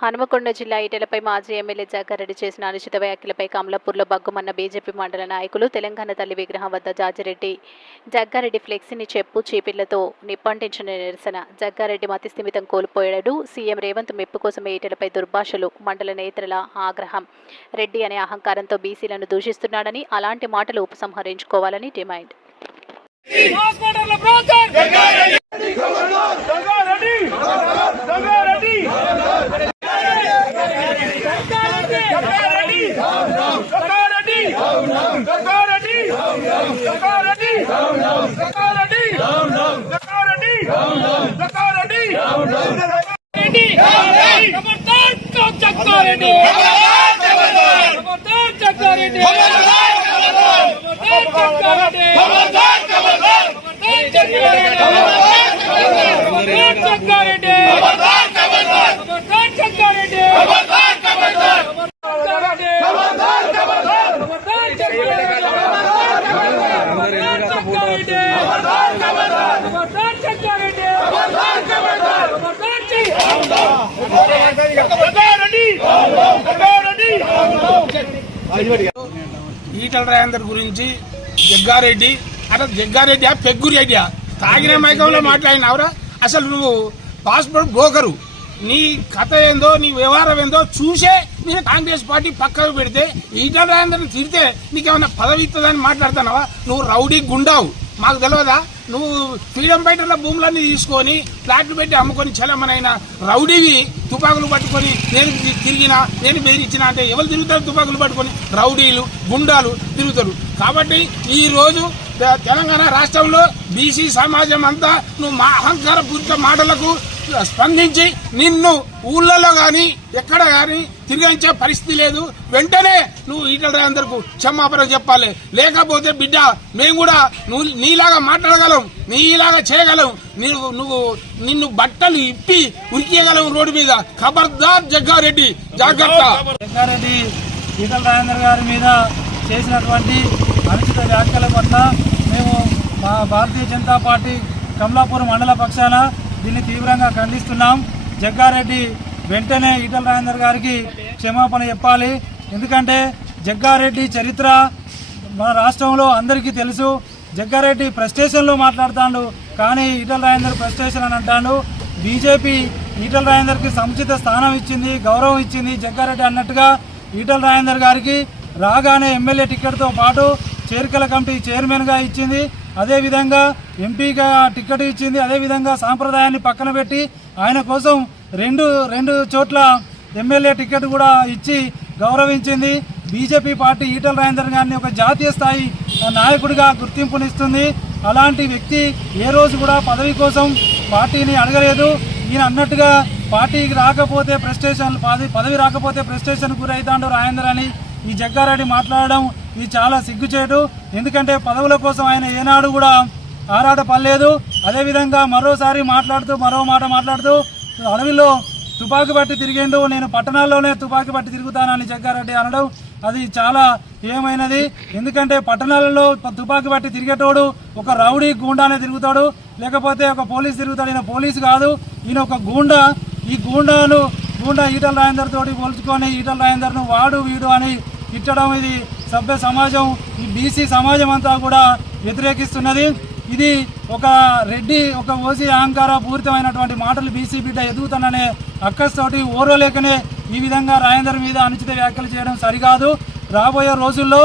హనుమకొండ జిల్లా ఈటెలపై మాజీ ఎమ్మెల్యే జగ్గారెడ్డి చేసిన అనుచిత వ్యాఖ్యలపై కమలాపూర్లో బగ్గుమన్న బీజేపీ మండల నాయకులు తెలంగాణ తల్లి విగ్రహం వద్ద జాజిరెడ్డి. జగ్గారెడ్డి ఫ్లెక్సీని చెప్పు చీపిళ్ళతో నిప్పంటించిన నిరసన. జగ్గారెడ్డి మతిస్థిమితం కోల్పోయాడు. సీఎం రేవంత్ మెప్పు కోసం ఈటెలపై దుర్భాషలు మండల నేతల ఆగ్రహం. రెడ్డి అనే అహంకారంతో బీసీలను దూషిస్తున్నాడని అలాంటి మాటలు ఉపసంహరించుకోవాలని డిమాండ్. జగ్గారెడ్డి ఖబర్దార్ జగ్గారెడ్డి ఈటల రాజేందర్ గురించి జగ్గారెడ్డి అసలు జగ్గారెడ్డి పెగ్గురెడ్డి తాగిన మైకంలో మాట్లాడినావురా? అసలు నువ్వు పాస్పోర్ట్ బ్రోకరు నీ కథ ఏందో నీ వ్యవహారం ఏందో చూసే నేను కాంగ్రెస్ పార్టీ పక్కకు పెడితే ఈటల రాజేందర్ని తిడితే నీకేమన్నా పదవి ఇస్తుందని మాట్లాడుతున్నావా? నువ్వు రౌడీ గుండావు. మాకు తెలియదా నువ్వు ఫ్రీడమ్ ఫైటర్ల భూములన్నీ తీసుకొని ఫ్లాట్లు పెట్టి అమ్ముకొని చలమనైన రౌడీవి తుపాకులు పట్టుకొని నేను తిరిగినా నేను బెదిరించిన అంటే ఎవరు తిరుగుతారు తుపాకులు పట్టుకొని? రౌడీలు గుండాలు తిరుగుతారు. కాబట్టి ఈ రోజు తెలంగాణ రాష్ట్రంలో బీసీ సమాజం అంతా నువ్వు మా అహంకార పూరిత మాటలకు స్పందించి నిన్ను ఊళ్ళలో గాని ఎక్కడ గాని తిరిగించే పరిస్థితి లేదు. వెంటనే నువ్వు ఈటల అందరికి క్షమాపణ చెప్పాలి. లేకపోతే బిడ్డ మేము కూడా నువ్వు నీలాగా మాట్లాడగలం నీలాగా చేయగలం. నువ్వు నువ్వు నిన్ను బట్టలు ఇప్పి ఉరికేయగలం రోడ్డు మీద. ఖబర్దార్ జగ్గారెడ్డి. జాగ్రత్త. జగ్గారెడ్డి ఈటల రాజేందర్ గారి మీద చేసినటువంటి అనుచిత వ్యాఖ్యల పట్ల మేము మా భారతీయ జనతా పార్టీ కమలాపూర్ మండల పక్షాన దీన్ని తీవ్రంగా ఖండిస్తున్నాం. జగ్గారెడ్డి వెంటనే ఈటల రాజేందర్ గారికి క్షమాపణ చెప్పాలి. ఎందుకంటే జగ్గారెడ్డి చరిత్ర మన రాష్ట్రంలో అందరికీ తెలుసు. జగ్గారెడ్డి ప్రెస్టేషన్లో మాట్లాడుతాడు కానీ ఈటల రాజేందర్ ప్రెస్టేషన్ అని అంటాడు. బీజేపీ ఈటల రాజేందర్కి సముచిత స్థానం ఇచ్చింది గౌరవం ఇచ్చింది జగ్గారెడ్డి అన్నట్టుగా ఈటల రాజేందర్ గారికి రాగానే ఎమ్మెల్యే టికెట్తో పాటు చేరికల కమిటీ చైర్మన్గా ఇచ్చింది. అదేవిధంగా ఎంపీగా టికెట్ ఇచ్చింది. అదేవిధంగా సాంప్రదాయాన్ని పక్కన పెట్టి ఆయన కోసం రెండు రెండు చోట్ల ఎమ్మెల్యే టికెట్ కూడా ఇచ్చి గౌరవించింది. బీజేపీ పార్టీ ఈటల రాజేందర్ గారిని ఒక జాతీయ స్థాయి నాయకుడిగా గుర్తింపునిస్తుంది. అలాంటి వ్యక్తి ఏ రోజు కూడా పదవి కోసం పార్టీని అడగలేదు. ఈయన అన్నట్టుగా పార్టీకి రాకపోతే ప్రెస్టేషన్ పదవి పదవి రాకపోతే ప్రెస్టేషన్ గురవుతాడు రాజేందర్ అని ఈ జగ్గారెడ్డి మాట్లాడడం ఇది చాలా సిగ్గుచేటు. ఎందుకంటే పదవుల కోసం ఆయన ఏనాడు కూడా ఆరాట పడలేదు. అదేవిధంగా మరోసారి మాట్లాడుతూ మరో మాట మాట్లాడుతూ అడవిలో తుపాకీ పట్టి తిరిగిండు. నేను పట్టణాల్లోనే తుపాకీ పట్టి తిరుగుతానని జగ్గారెడ్డి అనడం అది చాలా ఏమైనది. ఎందుకంటే పట్టణాలలో తుపాకీ పట్టి తిరిగేటోడు ఒక రౌడీ గూండానే తిరుగుతాడు. లేకపోతే ఒక పోలీస్ తిరుగుతాడు. ఈయన పోలీసు కాదు. ఈయన ఒక గూండా. ఈ గూండాను గూండా ఈటల రాజేందర్ తోటి పోల్చుకొని ఈటల రాజేందర్ను వాడు వీడు అని తిట్టడం ఇది సభ్య సమాజం ఈ బీసీ సమాజం అంతా కూడా వ్యతిరేకిస్తున్నది. ఇది ఒక రెడ్డి ఒక ఓసీ అహంకార పూరితమైనటువంటి మాటలు బీసీ బిడ్డ ఎదుగుతాననే అక్కస్తోటి ఓర్వలేకనే ఈ విధంగా రాజేందర్ మీద అనుచిత వ్యాఖ్యలు చేయడం సరికాదు. రాబోయే రోజుల్లో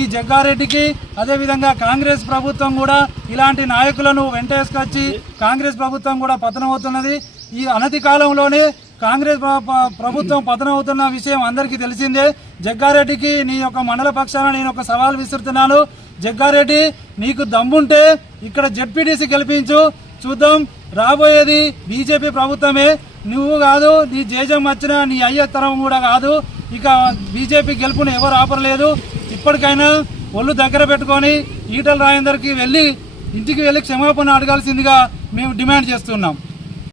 ఈ జగ్గారెడ్డికి అదేవిధంగా కాంగ్రెస్ ప్రభుత్వం కూడా ఇలాంటి నాయకులను వెంటేసుకొచ్చి కాంగ్రెస్ ప్రభుత్వం కూడా పతనమవుతున్నది. ఈ అనతి కాలంలోనే కాంగ్రెస్ ప్ర- ప్రభుత్వం పతనమవుతున్న విషయం అందరికీ తెలిసిందే. జగ్గారెడ్డికి నీ యొక్క మండల పక్షాన నేను ఒక సవాల్ విసురుతున్నాను. జగ్గారెడ్డి నీకు దమ్ముంటే ఇక్కడ జడ్పీటీసీ గెలిపించు. చూద్దాం రాబోయేది బీజేపీ ప్రభుత్వమే. నువ్వు కాదు నీ జేజం వచ్చిన నీ అయ్య తరం కూడా కాదు. ఇక బీజేపీ గెలుపుని ఎవరు ఆపరలేదు. ఇప్పటికైనా ఒళ్ళు దగ్గర పెట్టుకొని ఈటల రాయందరికి వెళ్ళి ఇంటికి వెళ్ళి క్షమాపణ అడగాల్సిందిగా మేము డిమాండ్ చేస్తున్నాం.